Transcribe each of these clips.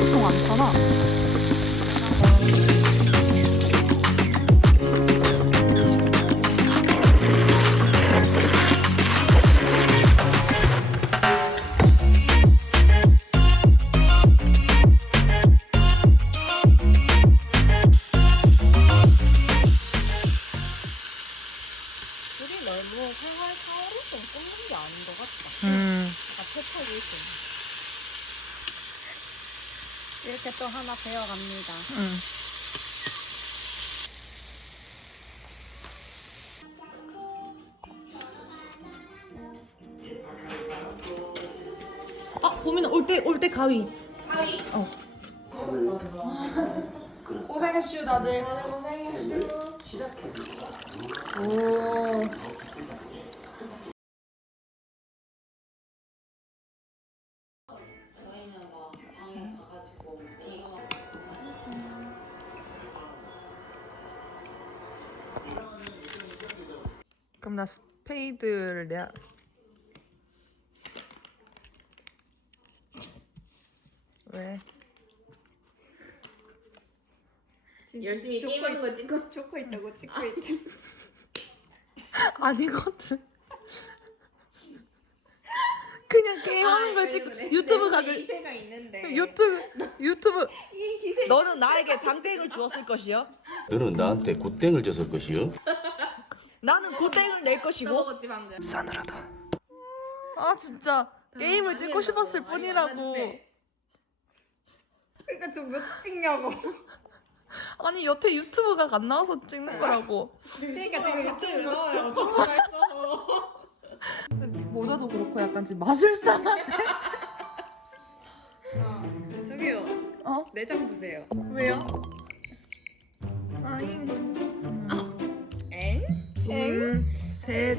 그래도 가스 아, 보면 올때 올 때 가위. 가위? 어. 고생했슈 다들. 오. 그럼 나 스페이드를 내야. 왜? 열심히 게임하는 거 찍고 좋고 있다고 찍고 있대. 아니거든. 그냥 게임하는 걸 찍고 유튜브 각을 이페가 있는데. 유튜브 유튜브 이 기세. 너는 나에게 장땡을 주었을 것이요. 너는 나한테 굿땡을 줬을 것이요. 나는 고땡을 낼너 것이고. 먹었지 방금. 싸늘하다. 아 진짜 게임을 찍고 싶었을 뿐이라고. 그러니까 좀몇 찍냐고. 아니 여태 유튜브가 안 나와서 찍는 거라고. 그러니까 지금 유튜브 나와요. 조커가 있어서. 모자도 그렇고 약간 지금 마술사. 저기요. 어? 내장 드세요. 왜요? 아이. 엥? 둘, 셋,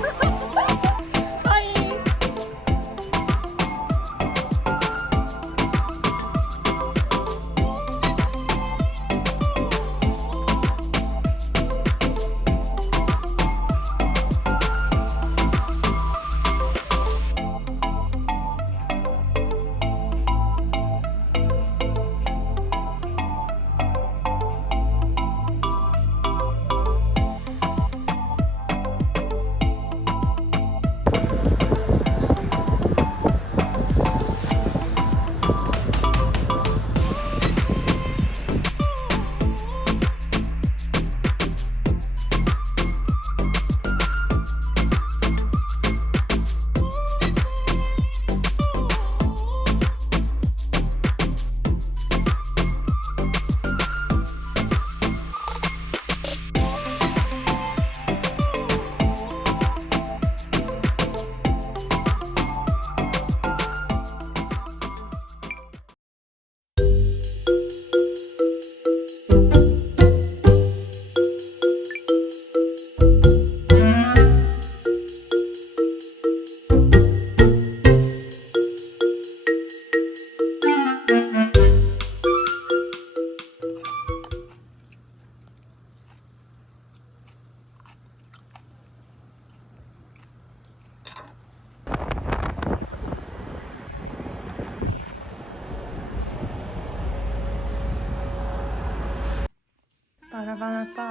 빠라바라빠.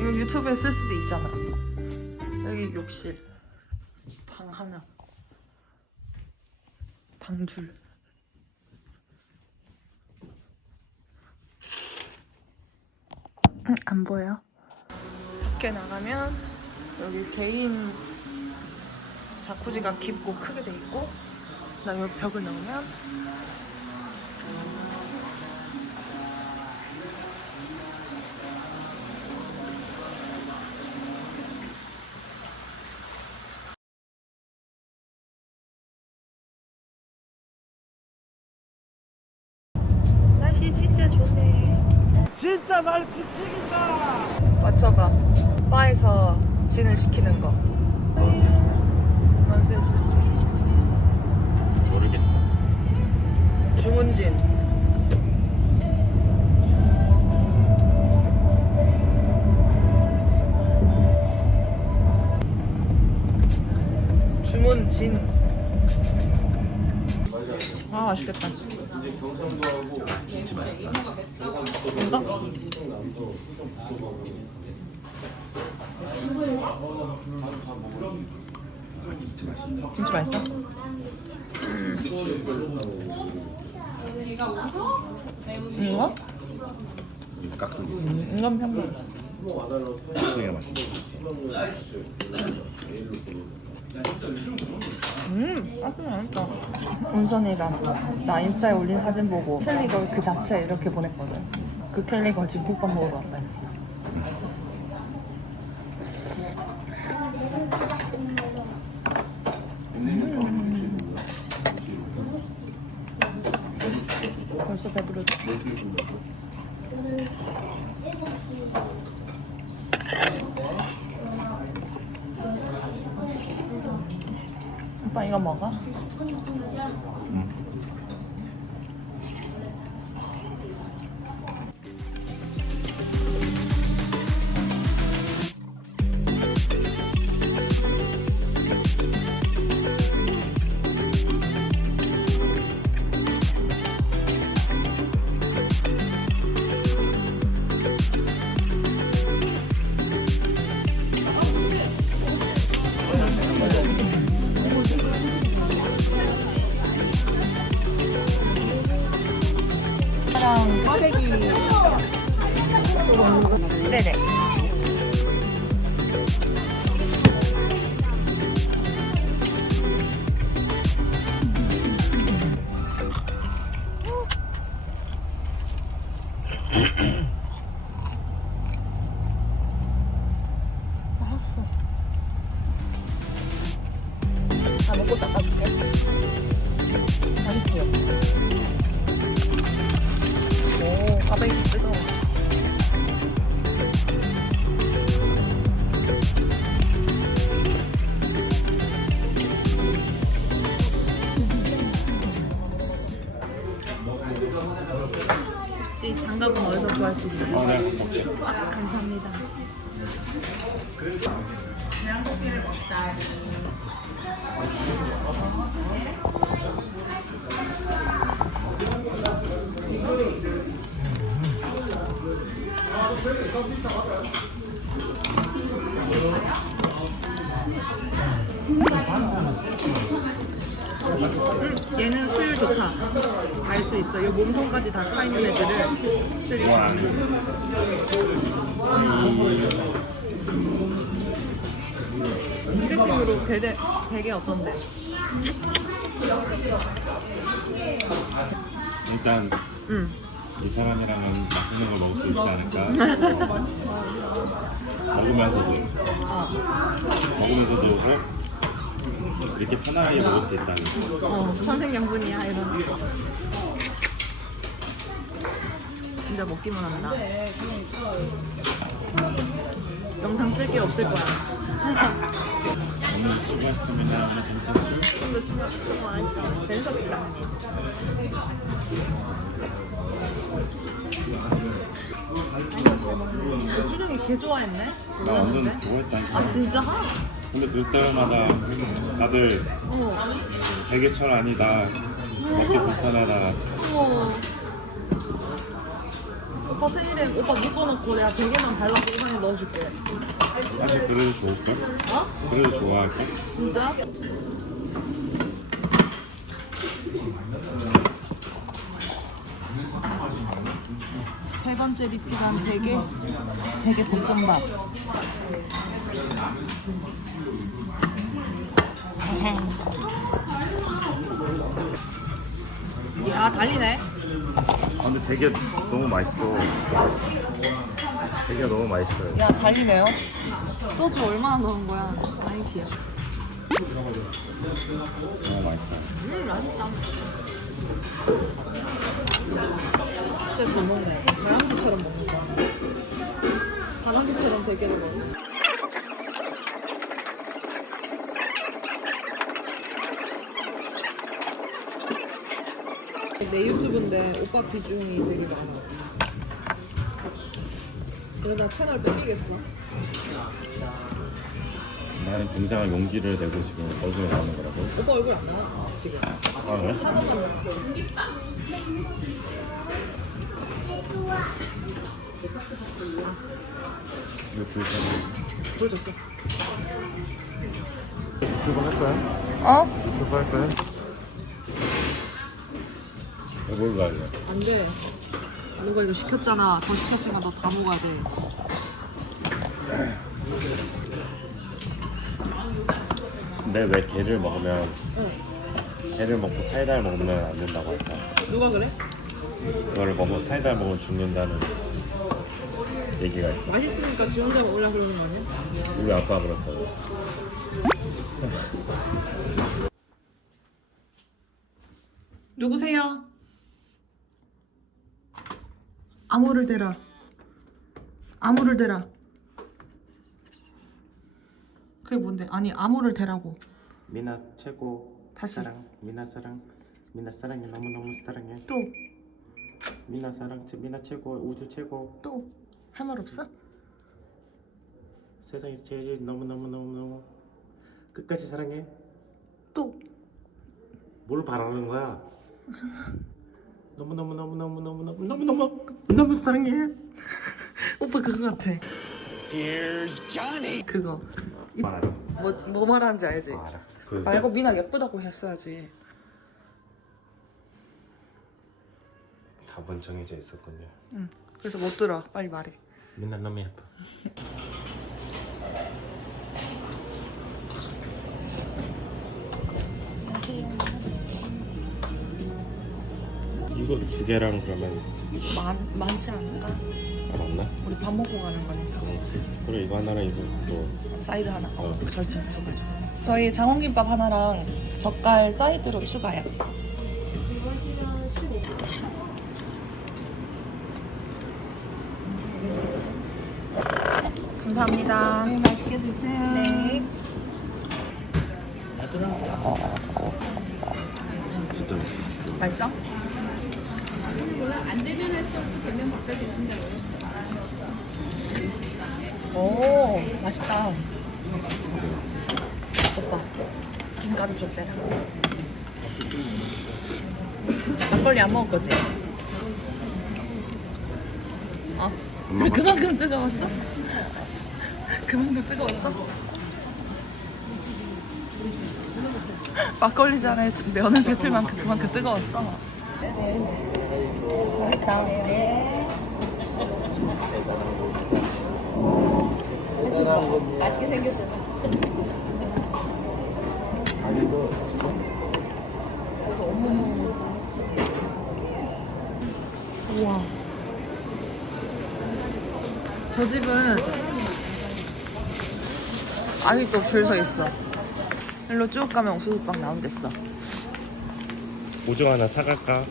이거 유튜브에 쓸 수도 있잖아. 여기 욕실. 방 하나. 방 둘. 응, 안 보여. 밖에 나가면 여기 개인 자쿠지가 깊고 크게 돼 있고 그다음에 벽을 넣으면 진짜 날 지치겠다. 맞춰봐. 바에서 진을 시키는 거. 넌센스지. 모르겠어. 주문진. 주문진. 아 맛있겠다. 이거? 김치 맛있어? 이거? 깍두기. 음, 이건 평범. 되게 맛있어. 음, 깍두기 맛있다. 운선이가 나 인스타에 올린 사진 보고 켈리걸 그 자체 이렇게 보냈거든. 그 켈리걸 지금 국밥 먹으러 왔다 했어. 음. 벌써 배부르다. 오빠 먹어? 얘는 술 좋다. 알 수 있어. 이 몸통까지 다 차 있는 애들은 술이 좋아. 소개팅으로 되게, 되게 어떤데? 일단 응. 이 사람이랑은 맛있는 걸 먹을 수 있지 않을까 먹으면서도 어, 먹으면서도 이렇게 편하게 먹을 수 있다는 어, 천생연분이야 이런. 진짜 먹기만 한다. 영상 쓸 게 없을 거야. 근데 정말 수고 안. 재밌었지 당연히. 주중이 개 좋아했네. 나 완전 몰랐는데. 그거 했다니까 아 진짜? 근데 볼 때마다 다들 어. 대게철 아니다 먹기 불편하다 어. 오빠 커세일에 오빠 묶어놓고 내가 베개만 달라고 우산에 넣어줄게. 사실 그래도 좋을까? 어? 그래도 좋아할까? 진짜? 세 번째 리필한 대게 대게 볶음밥 야 달리네 아, 근데 되게 너무 맛있어. 되게 너무 맛있어요. 야 달리네요 소주 얼마나 넣은 거야 아이디야 너무 맛있어. 진짜 잘 먹네 다람쥐처럼 먹는 거야 다람쥐처럼 대게를 먹어 내 유튜브인데 오빠 비중이 되게 많아 이러다 채널 뺏기겠어 나는 굉장한 용기를 내고 지금 얼굴에 나오는 거라고. 오빠 얼굴 안 나와 지금 아 그래? 하나만 나와 이거 보여줘. 보여줬어 유튜브 할 거야? 어? 유튜브 할 거야? 뭘 갈래? 안 돼 누가 이거 시켰잖아 더 시켰으면 너 다 먹어야 돼 근데 왜 게를 먹으면 게를 먹고 사이다를 먹으면 안 된다고 할까? 누가 그래? 그거를 먹고 사이다를 먹으면 죽는다는 얘기가 있어. 맛있으니까 지 혼자 먹으려 그러는 거 아니야? 우리 아빠가 그랬다고. 누구세요? 암호를 대라. 암호를 대라. 그게 뭔데? 아니 암호를 대라고. 미나 최고. 다시. 사랑. 미나 사랑. 미나 사랑해 너무 너무 사랑해. 또 미나 사랑. 미나 최고. 우주 최고. 또 할 말 없어? 세상에서 제일 너무 너무 너무 너무 끝까지 사랑해. 또 뭘 바라는 거야? 너무 너무 너무 너무 너무 너무 너무 너무 너무 사랑해. 오빠 그거 같아. 그거 말아. 뭐, 뭐 말하는지 알지? 알아. 그 말고 미나 예쁘다고 했어야지. 답은 정해져 있었군요. 응. 그래서 못 들어. 빨리 말해. 미나 너무 예뻐. 이거 두 개랑 그러면 많 많지 않을까? 아, 맞나? 우리 밥 먹고 가는 거니까. 그래 이거 하나랑 이거 또 사이드 하나. 어, 어. 절친 정말 좋아. 저희 장원김밥 하나랑 젓갈 사이드로 추가요. 감사합니다. 맛있게 드세요. 네. 진짜 맛있어? 오, 맛있다. 오빠, 김가루 좀 빼라. 막걸리 안 먹을 거지? 어? 엄마가- 그만큼 뜨거웠어? 그만큼 뜨거웠어? 막걸리 잔에 면을 뱉을 만큼 그만큼 뜨거웠어. 맛있다. 맛있게 생겼잖아. 우와. 저 집은 아직도 줄 서 있어. 일로 쭉 가면 옥수수빵 나온댔어. 오징어 하나 사갈까?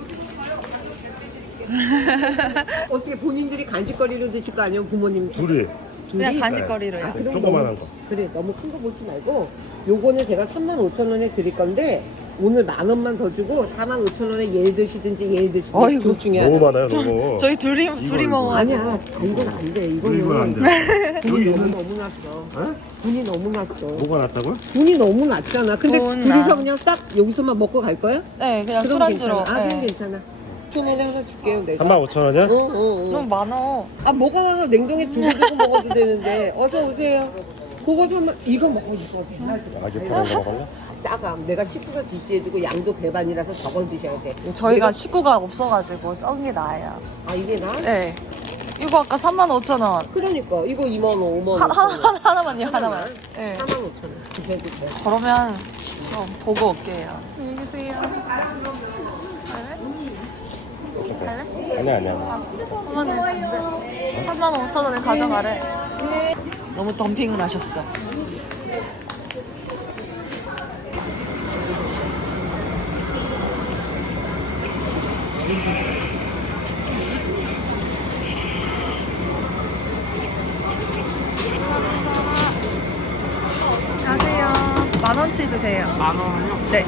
어떻게 본인들이 간식거리로 드실 거 아니면 부모님 둘이 그냥? 간식거리로요. 아, 그럼 조그만한 거. 그래 너무 큰 거 보지 말고 요거는 제가 3만 5천 원에 드릴 건데 오늘 만 원만 더 주고 4만 5천 원에 얘 드시든지 얘 드시든지 어이구. 둘 중에 하나 너무 많아요 너무. 저희 둘이 둘이 이거. 먹어가지고. 아니야 이건 안돼 이건 이거는 안 돼. 돈이 너무 있는 너무 났어 어? 돈이 너무 났어 뭐가 났다고요? 돈이 너무 났잖아 근데 돈 둘이서 나. 그냥 싹 여기서만 먹고 갈 거야? 네, 그냥 그럼 술안주로. 괜찮아. 아 그럼 네. 괜찮아 35,000원에 하나 줄게요 내가 35,000원이야? 어, 어, 어. 너무 많아. 아 뭐가 많아 냉동에 두고 두고 먹어도 되는데 어서 오세요 그거 사면 이거 먹어 이거 아기 포장 거 먹을래? 작아 내가 10% DC해주고 양도 배반이라서 저걸 드셔야 돼 저희가 내가- 식구가 없어가지고 적은 게 나아요. 아 이게 나? 네. 이거 아까 35,000원. 그러니까 이거 2만 원 5만 원 하, 하나, 하나, 하나만요, 하나만. 네. 45,000원 드셔도 돼 그러면 좀 보고 올게요. 안녕히 계세요. 갈래? 아니야 아니야 그러면은 안 돼. 3만 5천 원에 가져가래. 너무 덤핑을 하셨어. 안녕하세요. 만 원치 주세요. 만 원은요? 네.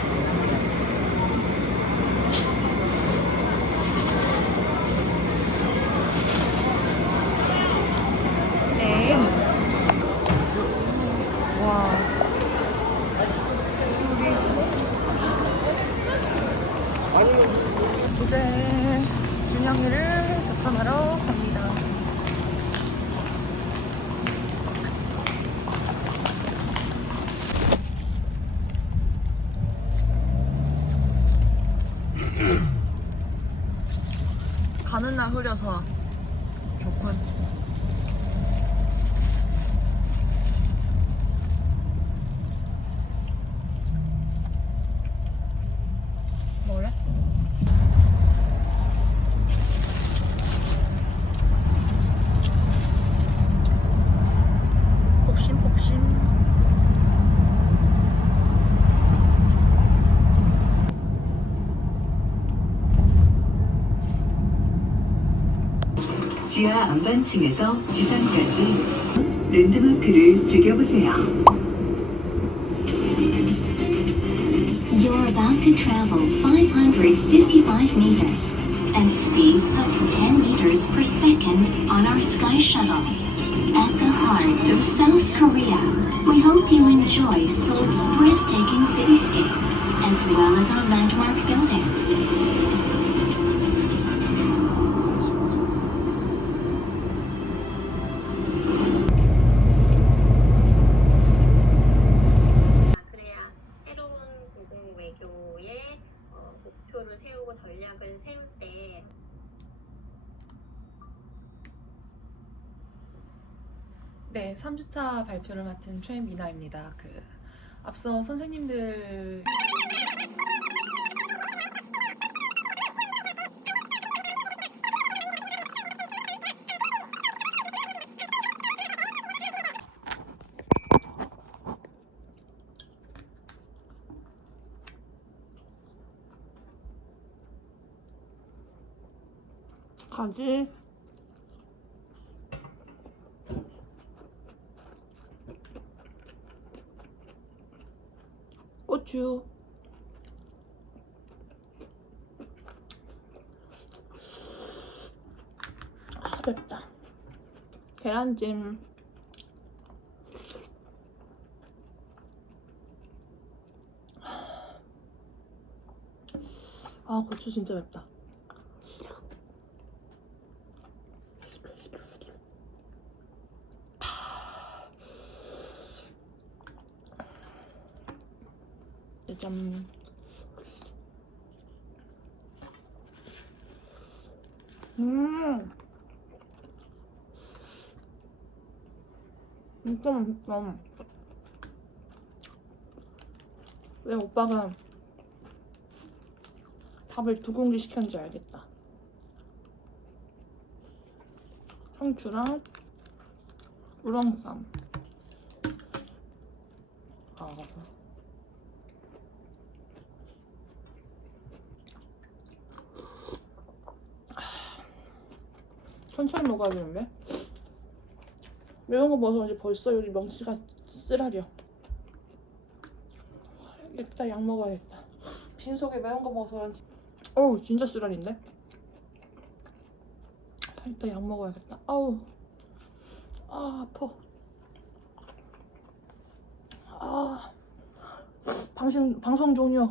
네. 와. 이제 준영이를 접선하러 갑니다. 가는 날 흐려서 좋군. 지하 안반층에서 지상까지 랜드마크를 즐겨보세요. You're about to travel 555 meters and speeds up to 10 meters per second on our sky shuttle. At the heart of South Korea, we hope you enjoy Seoul's breathtaking cityscape as well as our landmark building. 1차 발표를 맡은 최미나입니다. 그 앞서 선생님들 가지 고추 아, 맵다. 계란찜. 아 고추 진짜 맵다 짠 음. 진짜 맛있다. 왜 오빠가 밥을 두 공기 시켰는지 알겠다. 상추랑 우렁쌈. 아. 되는데? 매운 거 먹어서 이제 벌써 여기 명치가 쓰라려. 이따 약 먹어야겠다. 빈속에 매운 거 먹어서 그런지. 어우 진짜 쓰라린데? 이따 약 먹어야겠다. 아우 아 아파. 아 방송 방송 종료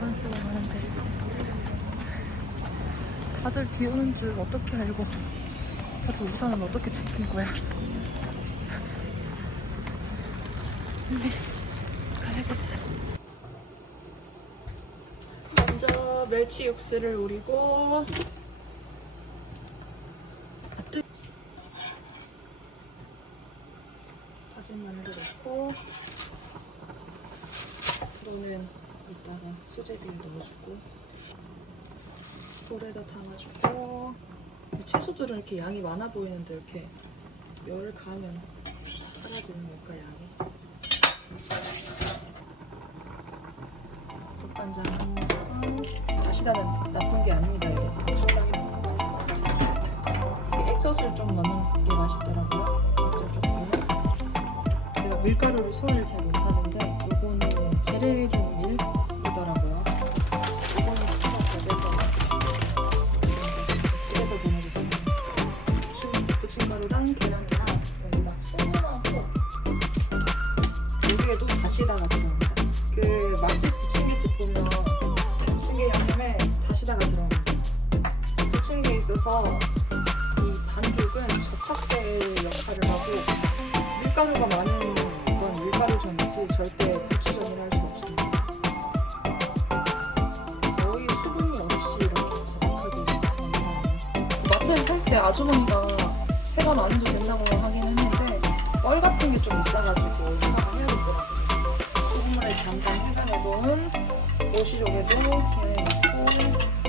버스가 가는데. 다들 비 오는 줄 어떻게 알고 저도 우산은 어떻게 챙긴 거야? 빨리 가야겠어. 먼저 멸치 육수를 우리고 다진 마늘을 넣고 이거는 수제비에 넣어주고 볼에다 담아주고 이 채소들은 이렇게 양이 많아 보이는데 이렇게 열을 가하면 사라지는 걸까 양이? 국간장 한 스푼 다시다는 나쁜 게 아닙니다. 여러분 적당히 넣는 거 맛있어요. 이게 액젓을 좀 넣는 게 맛있더라고요. 액젓 조금 제가 밀가루를 소화를 잘 못하는데 요거는 재래종 이 반죽은 접착제 역할을 하고 밀가루가 많은 건 밀가루 전이지 절대 부추전을 할 수 없습니다. 거의 수분이 없이 이렇게 바삭하게 나와요. 마트에서 살 때 아주머니가 해가 안 해도 된다고 하긴 했는데 뻘 같은 게 좀 있어가지고 생각을 해야겠더라고요. 소금물에 잠깐 해가 내놓은 모시조개도 그냥 넣고